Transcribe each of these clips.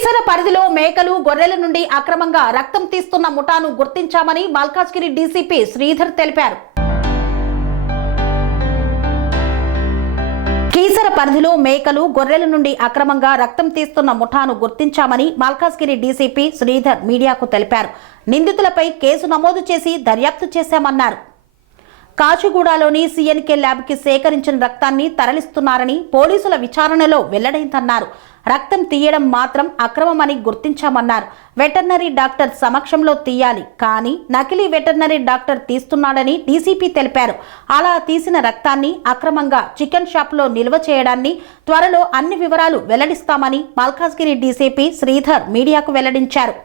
కీసర పరిధిలో మేకలు గొర్రెల నుండి అక్రమంగా రక్తం తీస్తున్న ముఠాను గుర్తించామని మల్కాజ్గిరి డీసీపీ శ్రీధర్ తెలిపారు. కీసర పరిధిలో మేకలు గొర్రెల నుండి అక్రమంగా రక్తం తీస్తున్న ముఠాను గుర్తించామని మల్కాజ్గిరి డీసీపీ శ్రీధర్ మీడియాకు తెలిపారు. నిందితులపై కేసు నమోదు చేసి దర్యాప్తు చేశామన్నారు. కాచిగూడలోని సీఎన్కే ల్యాబ్ కి సేకరించిన రక్తాన్ని తరలిస్తున్నారని పోలీసుల విచారణలో వెల్లడైందన్నారు. రక్తం తీయడం మాత్రం అక్రమమని గుర్తించామన్నారు. వెటర్నరీ డాక్టర్ సమక్షంలో తీయాలి, కానీ నకిలీ వెటర్నరీ డాక్టర్ తీస్తున్నాడని డీసీపీ తెలిపారు. అలా తీసిన రక్తాన్ని అక్రమంగా చికెన్ షాప్లో నిల్వ చేయడాన్ని త్వరలో అన్ని వివరాలు వెల్లడిస్తామని మల్కాజ్గిరి డీసీపీ శ్రీధర్ మీడియాకు వెల్లడించారు.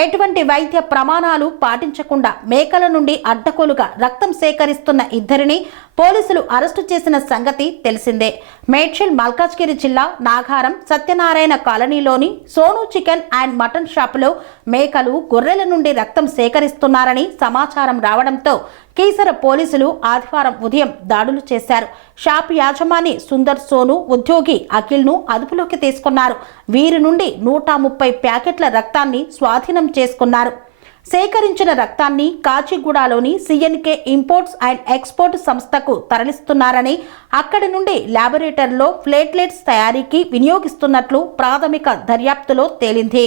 ఎటువంటి వైద్య ప్రమాణాలు పాటించకుండా మేకల నుండి అడ్డగోలుగా రక్తం సేకరిస్తున్న ఇద్దరిని పోలీసులు అరెస్టు చేసిన సంగతి తెలిసిందే. మేడ్చల్ మల్కాజ్గిరి జిల్లా నాగారం సత్యనారాయణ కాలనీలోని సోను చికెన్ అండ్ మటన్ షాపులో మేకలు గొర్రెల నుండి రక్తం సేకరిస్తున్నారని సమాచారం రావడంతో కీసర పోలీసులు ఆదివారం ఉదయం దాడులు చేశారు. షాప్ యాజమాని సుందర్ సోను, ఉద్యోగి అఖిల్ను అదుపులోకి తీసుకున్నారు. వీరి నుండి 130 ప్యాకెట్ల రక్తాన్ని స్వాధీనం చేసుకున్నారు. సేకరించిన రక్తాన్ని కాచిగూడలోని సీఎన్కే ఇంపోర్ట్స్ అండ్ ఎక్స్పోర్ట్ సంస్థకు తరలిస్తున్నారని, అక్కడి నుండి ల్యాబొరేటరీలో ప్లేట్లెట్స్ తయారీకి వినియోగిస్తున్నట్లు ప్రాథమిక దర్యాప్తులో తేలింది.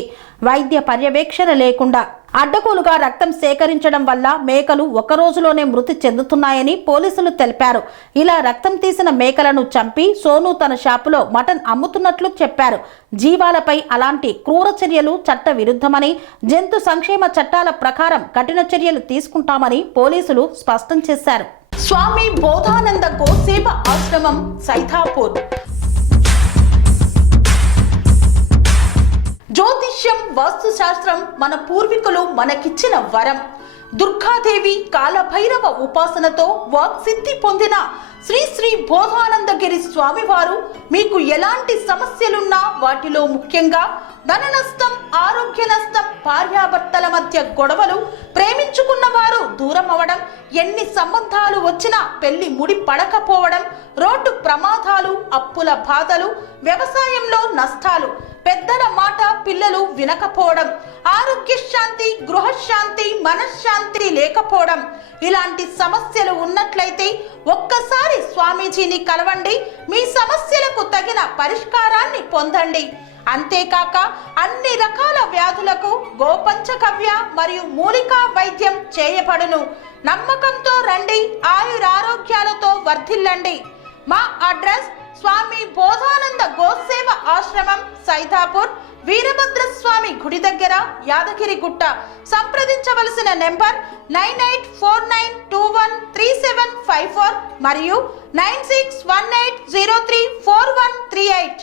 వైద్య పర్యవేక్షణ లేకుండా అడ్డగోలుగా రక్తం సేకరించడం వల్ల మేకలు ఒక రోజులోనే మృతి చెందుతున్నాయని పోలీసులు తెలిపారు. ఇలా రక్తం తీసిన మేకలను చంపి సోను తన షాపులో మటన్ అమ్ముతున్నట్లు చెప్పారు. జీవాలపై అలాంటి క్రూర చర్యలు చట్ట విరుద్ధమని, జంతు సంక్షేమ చట్టాల ప్రకారం కఠిన చర్యలు తీసుకుంటామని పోలీసులు స్పష్టం చేశారు. స్వామి బోధానంద గోసేవ ఆశ్రమం సైథాపూర్. జ్యోతిష్యం, వాస్తుశాస్త్రం మన పూర్వీకులు మనకిచ్చిన వరం. దుర్గాదేవి, కాలభైరవ ఉపాసనతో వాక్సిద్ధి పొందిన శ్రీ శ్రీ బోధానందగిరి స్వామివారు మీకు ఎలాంటి సమస్యలున్నా, వాటిలో ముఖ్యంగా ధన నష్టం, ఆరోగ్య నష్టం, భార్యాభర్తల మధ్య గొడవలు, ప్రేమించుకున్న వారు దూరం అవడం, ఎన్ని సంబంధాలు వచ్చినా పెళ్లి ముడి పడకపోవడం, రోడ్డు ప్రమాదాలు, అప్పుల బాధలు, వ్యవసాయంలో నష్టాలు, పెద్దల మాట పిల్లలు వినకపోవడం, ఆరోగ్య శాంతి, గృహశాంతి, మనశ్శాంతి లేకపోవడం, ఇలాంటి సమస్యలు ఉన్నట్లయితే ఒక్కసారి స్వామీజీని కలవండి. మీ సమస్యలకు తగిన పరిష్కారాన్ని పొందండి. అంతేకాక అన్ని రకాల వ్యాధులకు గోపంచకవ్య మరియు మూలికా వైద్యం చేయబడును. నమ్మకంతో రండి, ఆయురారోగ్యాలతో వర్ధిల్లండి. మా అడ్రస్ స్వామి బోధానంద గోసేవ ఆశ్రమం, సైథాపూర్, వీరభద్రస్వామి గుడి దగ్గర, యాదగిరిగుట్ట. సంప్రదించవలసిన నెంబర్ 9849213754 మరియు 9618034138.